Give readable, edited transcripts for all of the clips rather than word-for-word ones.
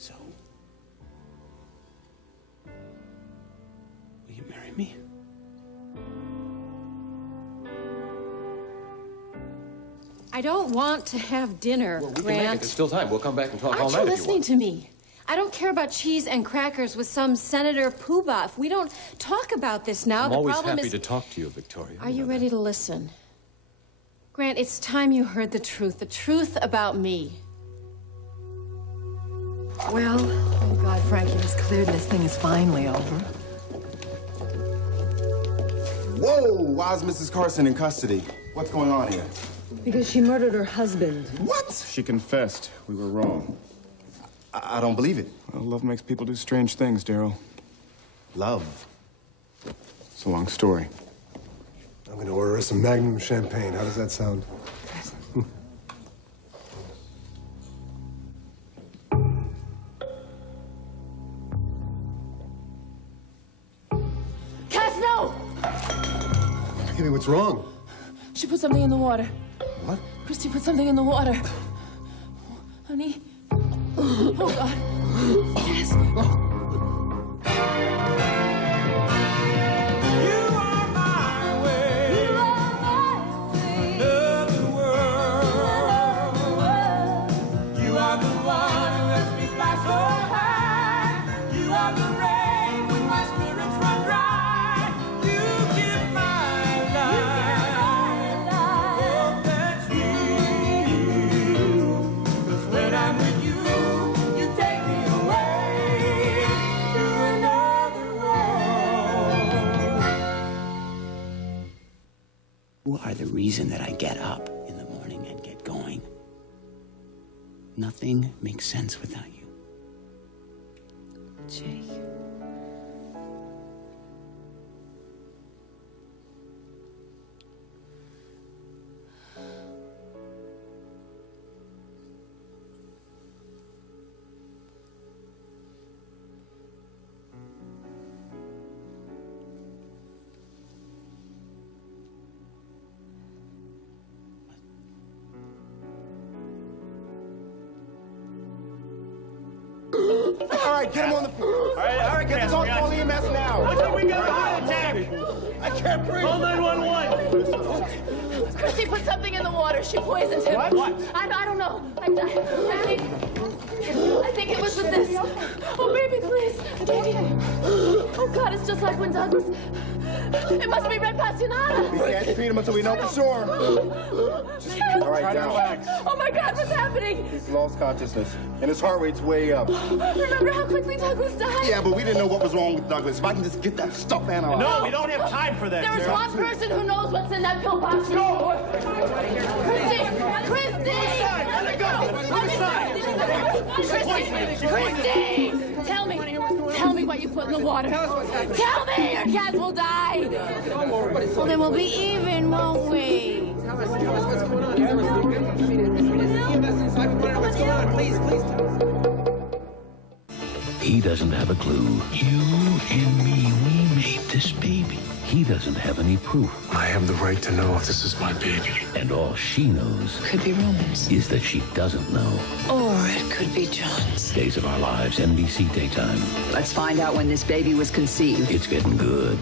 So, will you marry me? I don't want to have dinner, Well, we can Grant. make it. There's still time. We'll come back and talk all night if you want. Aren't you listening to me? I don't care about cheese and crackers with some Senator Poobah. If we don't talk about this now, I'm the always problem happy is... to talk to you, Victoria. Are you ready to listen? Grant, it's time you heard the truth about me. Well, thank God Frankie was cleared and this thing is finally over. Whoa! Why's Mrs. Carson in custody? What's going on here? Because she murdered her husband. What? She confessed. We were wrong. I don't believe it. Well, love makes people do strange things, Daryl. Love. It's a long story. I'm going to order us some Magnum champagne. How does that sound? Cass, no! Baby, what's wrong? She put something in the water. What? Christy put something in the water. Honey. Oh, God. Cass. You are the reason that I get up in the morning and get going. Nothing makes sense without you. Jake. All right, get him on the floor. All right, get the call EMS now. Looks like we got a heart attack. I can't breathe. Call 911. Christy put something in the water. She poisoned him. What? I don't know. I think it was with this. Oh, baby, please. Baby. Oh, God, it's just like when Douglas... It must be red passionata. We can't treat him until we know for sure. All right, down. Oh, my God, what's happening? He's lost consciousness, and his heart rate's way up. Remember how quickly Douglas died? Yeah, but we didn't know what was wrong with Douglas. If I can just get that stuff analyzed. No, we don't have time for that. There is Sarah. one person who knows what's in that pill box. Go! Christy! Christy! Let me go! Christy! Tell me what you put in the water. Tell me, or Cass will die. Well, then we'll be even, won't we? What's going on? Please. He doesn't have a clue. You and me, we made this baby. He doesn't have any proof. I have the right to know if this is my baby. And all she knows Could be Roman's. is that she doesn't know. Or it could be John's. Days of Our Lives, NBC Daytime. Let's find out when this baby was conceived. It's getting good.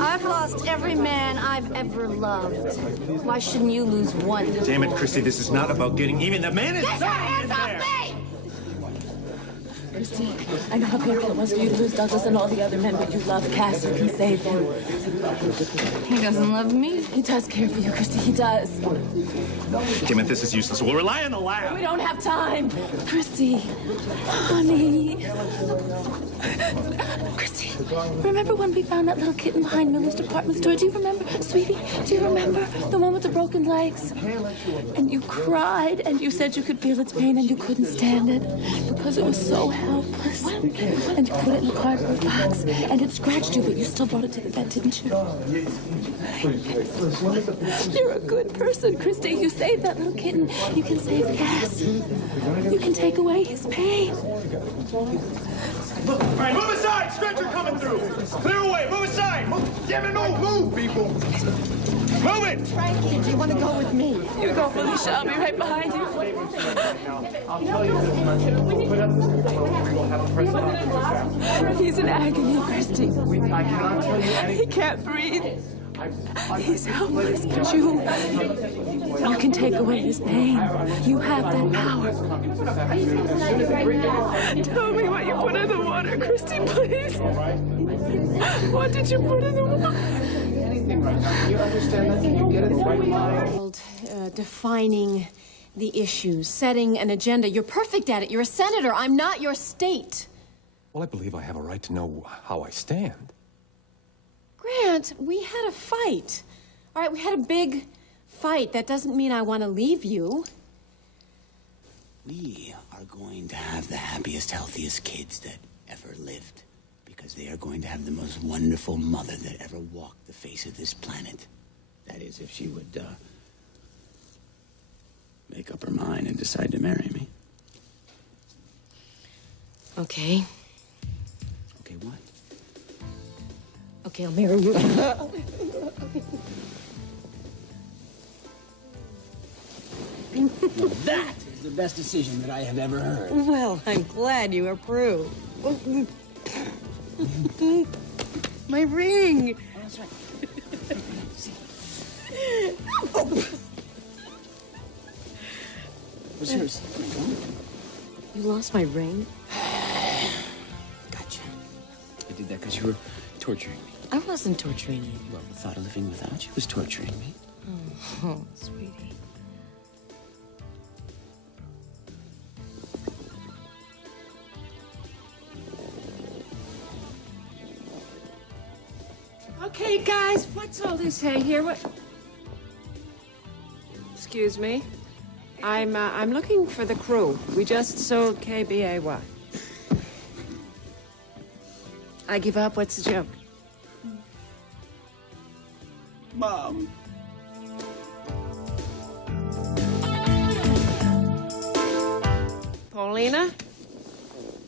I've lost every man I've ever loved. Why shouldn't you lose one? Damn it, Christy, this is not about getting even. The man is Get your dying in hands off there. me! Christy, I know how painful it was for you to lose Douglas and all the other men, but you love Cass. You can save him. He doesn't love me. He does care for you, Christy. He does. Damn it, this is useless. We'll rely on the lab. We don't have time. Christy, honey. Christy, remember when we found that little kitten behind Miller's department store? Do you remember, sweetie? Do you remember the one with the broken legs? And you cried, and you said you could feel its pain, and you couldn't stand it because it was so helpless. And you put it in a cardboard box, and it scratched you, but you still brought it to the vet, didn't you? You're a good person, Christy. You saved that little kitten. You can save Cass. You can take away his pain. All right, move aside. Stretcher coming through. Clear away. Move aside. Damn it, move, people. Move it! Frankie, do you want to go with me? You go, Felicia. I'll be right behind you. He's in agony, Christy. He can't breathe. He's helpless, but you can take away his pain. You have that power. Tell me what you put in the water, Christy, please. What did you put in the water? Defining the issues, setting an agenda. You're perfect at it. You're a senator. I'm not your state. Well, I believe I have a right to know how I stand. Grant, we had a fight. All right, we had a big fight. That doesn't mean I want to leave you. We are going to have the happiest, healthiest kids that ever lived. Because they are going to have the most wonderful mother that ever walked the face of this planet. That is, if she would, make up her mind and decide to marry me. Okay. Okay, what? Okay, I'll marry you. Well, that is the best decision that I have ever heard. Well, I'm glad you approve. My ring. Oh, that's right. What's yours? You lost my ring? Gotcha. I did that because you were torturing me. I wasn't torturing you. Well, the thought of living without you was torturing me. Oh, sweetie. Okay, guys, what's all this here? What? Excuse me. I'm looking for the crew. We just sold KBAY. I give up. What's the joke? Mom. Paulina?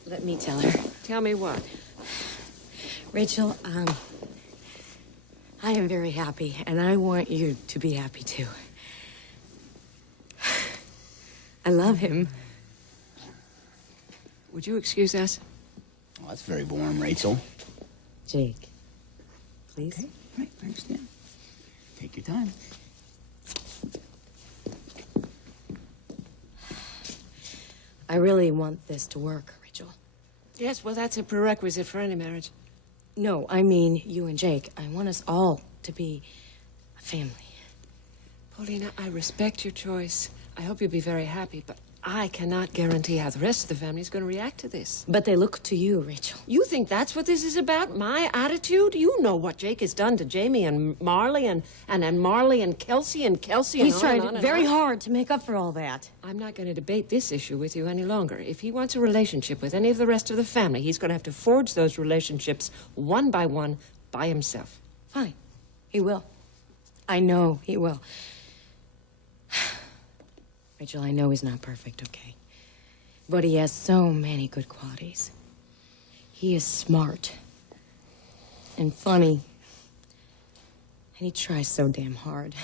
Let me tell her. Tell me what? Rachel, I am very happy, and I want you to be happy, too. I love him. Would you excuse us? Well, that's very warm, Rachel. Jake, please? Okay, right, I understand. Take your time. I really want this to work, Rachel. Yes, well, that's a prerequisite for any marriage. No, I mean you and Jake. I want us all to be a family. Paulina, I respect your choice. I hope you'll be very happy, but I cannot guarantee how the rest of the family is going to react to this. But they look to you, Rachel. You think that's what this is about? My attitude? You know what Jake has done to Jamie and Marley and Marley and Kelsey and Kelsey and He's on tried and on and very on. hard to make up for all that. I'm not going to debate this issue with you any longer. If he wants a relationship with any of the rest of the family, he's going to have to forge those relationships one by one by himself. Fine. He will. I know he will. Rachel, I know he's not perfect, okay? But he has so many good qualities. He is smart and funny. And he tries so damn hard.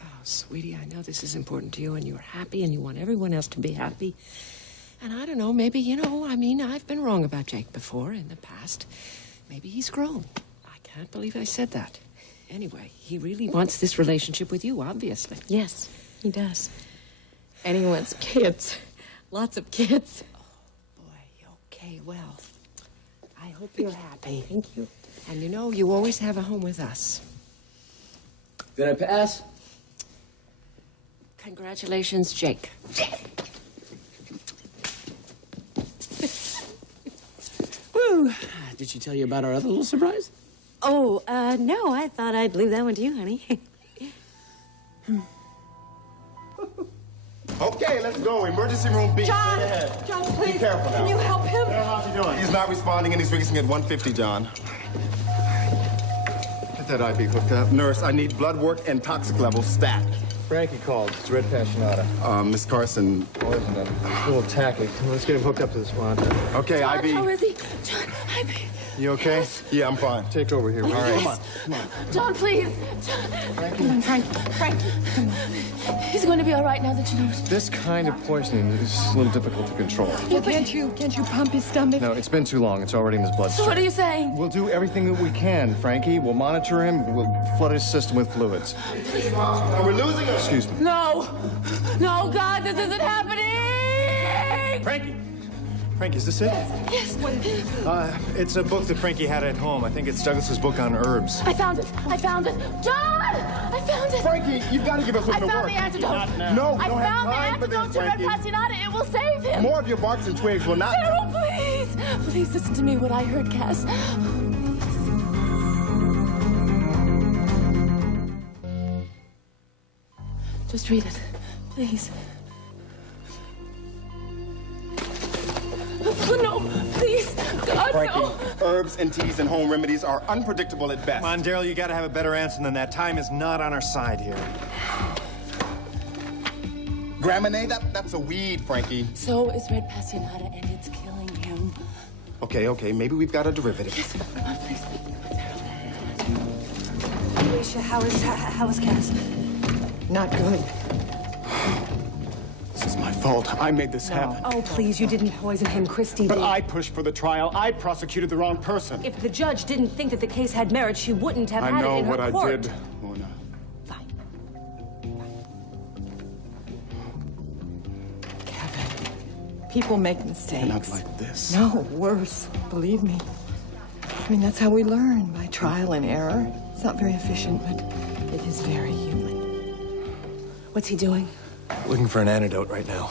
Oh, sweetie, I know this is important to you, and you're happy, and you want everyone else to be happy. And I don't know, maybe, I've been wrong about Jake before in the past. Maybe he's grown. I can't believe I said that. Anyway, he really wants this relationship with you, obviously. Yes, he does. And he wants kids. Lots of kids. Oh, boy, okay, well, I hope you're happy. Thank you. And you always have a home with us. Did I pass? Congratulations, Jake. Woo! Did she tell you about our other little surprise? Oh, no, I thought I'd leave that one to you, honey. Okay, let's go. Emergency room B. John! Straight ahead. John, please. Be careful now. Can you help him? How's he doing? He's not responding and he's racing at 150, John. Get that IV hooked up. Nurse, I need blood work and toxic levels stat. Frankie called. It's red passionata. Miss Carson. Poison him. It's a little tacky. Let's get him hooked up to the swan. Okay, John, IV. how is he? John, IV. You okay? Yeah, I'm fine. Take over here. All right. Come on, come on. John, please. John. Come on, Frank. Frank. Come on. He's going to be all right now that you know it. This kind of poisoning is a little difficult to control. Well, can't you pump his stomach? No, it's been too long. It's already in his So bloodstream. what are you saying? We'll do everything that we can, Frankie. We'll monitor him. We'll flood his system with fluids. We're losing him. Excuse me. No. No, God, this isn't happening. Frankie! Frankie, is this it? Yes. It's a book that Frankie had at home. I think it's Douglas's book on herbs. I found it. I found it. John! I found it. Frankie, you've got to give us I something to found work. the antidote. No, we I don't found have the time for antidote this, to Red Frankie. Passionata. It will save him. More of your barks and twigs will not... Daryl, please. Please listen to me, what I heard, Cass. Just read it, please. No, please. God, Frankie, no. herbs and teas and home remedies are unpredictable at best. Come on, Daryl, you gotta have a better answer than that. Time is not on our side here. Graminet, that's a weed, Frankie. So is Red Passionata, and it's killing him. Okay, maybe we've got a derivative. Yes, come on, please. Alicia, how is Cass? Not good. This is my fault. I made this happen. Oh, please, you didn't poison him. Christy But did. I pushed for the trial. I prosecuted the wrong person. If the judge didn't think that the case had merit, she wouldn't have I had know it in her what court. I did, Lorna. Fine. People make mistakes. Not like this. No, worse. Believe me. I mean, that's how we learn, by trial and error. It's not very efficient, but it is very human. What's he doing? Looking for an antidote right now.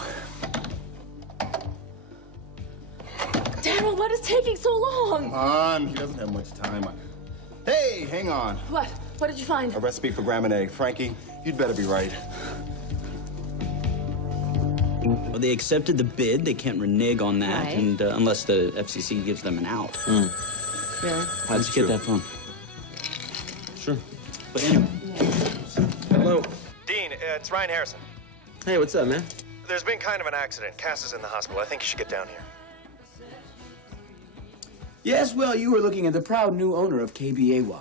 Daryl, what is taking so long? Come on, he doesn't have much time. Hey, hang on. What? What did you find? A recipe for Graminet. Frankie, you'd better be right. Well, they accepted the bid. They can't renege on that, Right. and unless the FCC gives them an out. Really? How'd you get that phone? Sure. But anyway. Hello. Dean, it's Ryan Harrison. Hey, what's up, man? There's been kind of an accident. Cass is in the hospital. I think you should get down here. Yes, well, you were looking at the proud new owner of KBAY.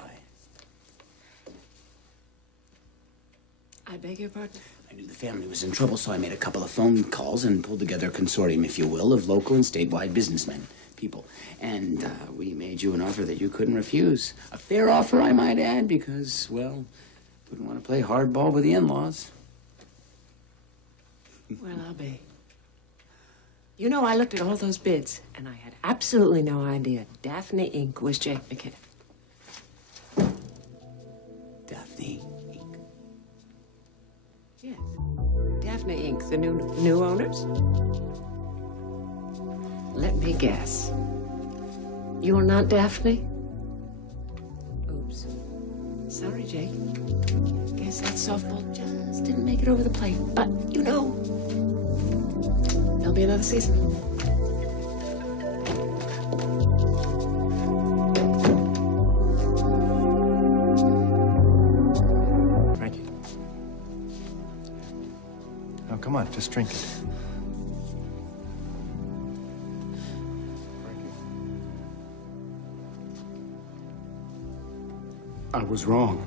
I beg your pardon? I knew the family was in trouble, so I made a couple of phone calls and pulled together a consortium, if you will, of local and statewide businessmen, people. And we made you an offer that you couldn't refuse. A fair offer, I might add, because, well, wouldn't want to play hardball with the in-laws. Well, I'll be. You know, I looked at all those bids, and I had absolutely no idea Daphne Inc. was Jake McKinnon. Daphne Inc. Yes. Daphne Inc., the new owners? Let me guess. You're not Daphne? Oops. Sorry, Jake. Guess that softball just didn't make it over the plate. But, you know, there'll be another season. Frankie. Now, come on, just drink it. I was wrong.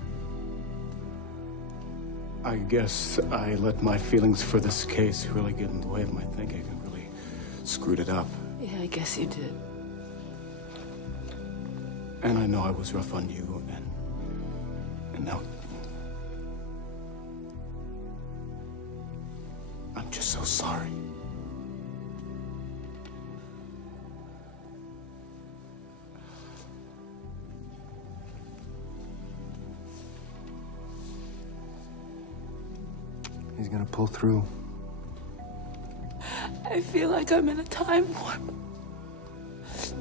I guess I let my feelings for this case really get in the way of my thinking and really screwed it up. Yeah, I guess you did. And I know I was rough on you, and now I'm just so sorry. He's gonna pull through. I feel like I'm in a time warp.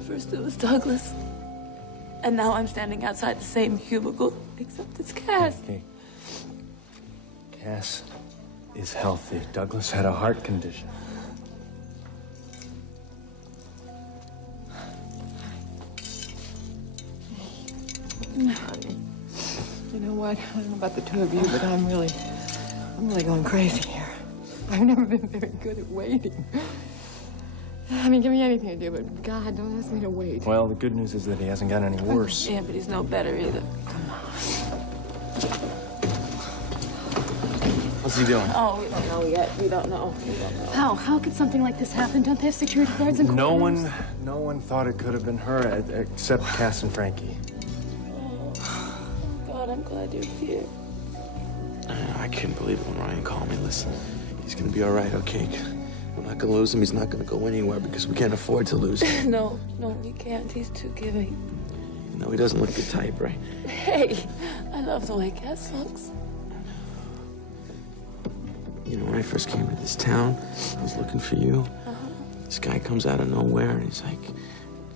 First it was Douglas, and now I'm standing outside the same cubicle, except it's Cass. Okay. Cass is healthy. Douglas had a heart condition. Honey, you know what? I don't know about the two of you, but I'm really going crazy here. I've never been very good at waiting. I mean, give me anything to do, but God, don't ask me to wait. Well, the good news is that he hasn't gotten any worse. Yeah, but he's no better either. What's he doing? Oh, we don't know yet. We don't know. How could something like this happen? Don't they have security guards and No one thought it could have been her except Cass and Frankie. God, I'm glad you're here. I couldn't believe it when Ryan called me. Listen, he's gonna be all right, okay? We're not gonna lose him. He's not gonna go anywhere because we can't afford to lose him. No, we can't. He's too giving. You know, he doesn't look the type, right? Hey, I love the way Cass looks. You know, when I first came to this town, I was looking for you. This guy comes out of nowhere and he's like,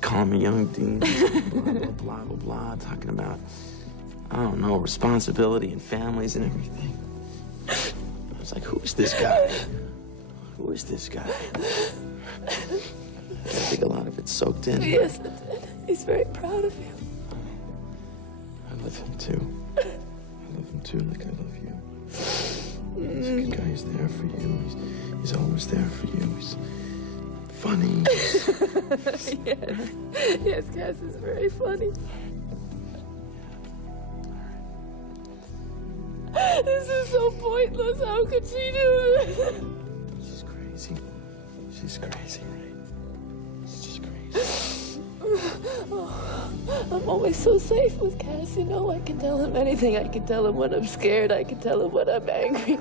call me young Dean, blah, blah, blah, talking about, I don't know, responsibility and families and everything. I was like, who is this guy? Who is this guy? I think a lot of it's soaked in. Yes, it did. He's very proud of you. I love him too. I love him too, like I love you. He's a good guy. He's there for you. He's always there for you. He's funny. Yes, Cass is very funny. This is so pointless. How could she do this? She's crazy. She's crazy, right? She's crazy. I'm always so safe with Cass, you know. I can tell him anything. I can tell him when I'm scared. I can tell him when I'm angry.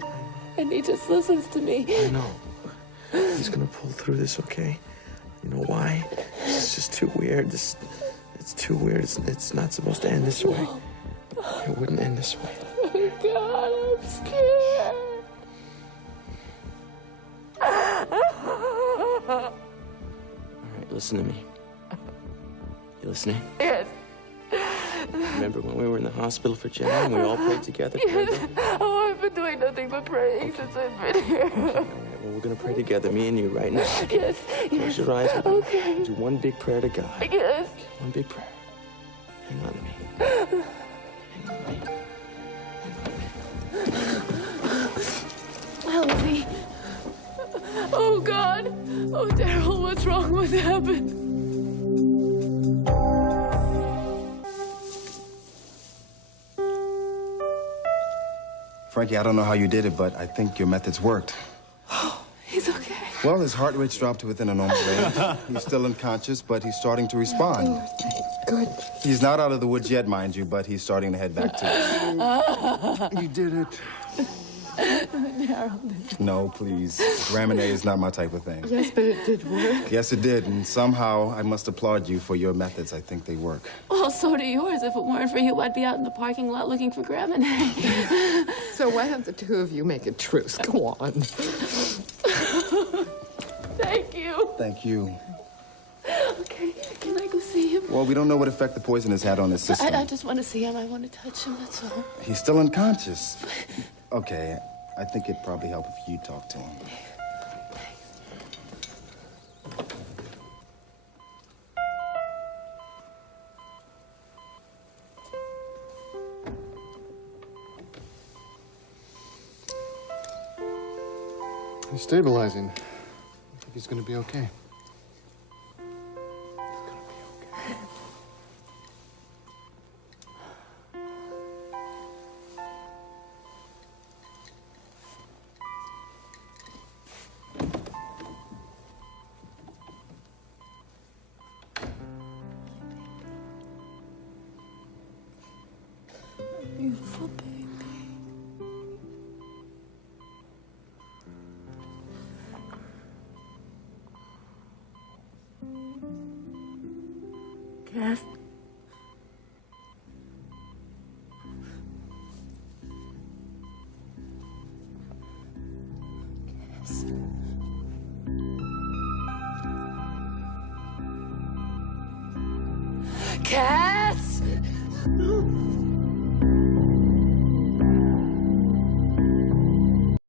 And he just listens to me. I know. He's gonna pull through this, okay? You know why? It's just too weird. It's too weird. It's not supposed to end this way. It wouldn't end this way. Oh, God, I'm scared. All right, listen to me. You listening? Yes. Remember when we were in the hospital for Jenna and we all prayed together? Yes. Oh, I've been doing nothing but praying since I've been here. Okay, all right. Well, we're gonna pray together, me and you, right now. Yes. Close your eyes. Okay. Do one big prayer to God. Yes. One big prayer. Hang on to me. Hang on to me. Elsie. Oh, God. Oh, Daryl, what's wrong? What's happened? Frankie, I don't know how you did it, but I think your methods worked. He's okay. Well, his heart rate's dropped to within a normal range. He's still unconscious, but he's starting to respond. Good. He's not out of the woods yet, mind you, but he's starting to head back to it. You did it. Daryl. No, please. Dramamine is not my type of thing. Yes, but it did work. Yes, it did, and somehow I must applaud you for your methods. I think they work. Well, so do yours. If it weren't for you, I'd be out in the parking lot looking for Dramamine. So why don't the two of you make a truce? Go on. Thank you. Thank you. Okay, can I go see him? Well, we don't know what effect the poison has had on his system. I just want to see him. I want to touch him, that's all. He's still unconscious. Okay, I think it'd probably help if you talk to him. He's stabilizing. I think he's gonna be okay. Beautiful baby. Cass. Cass.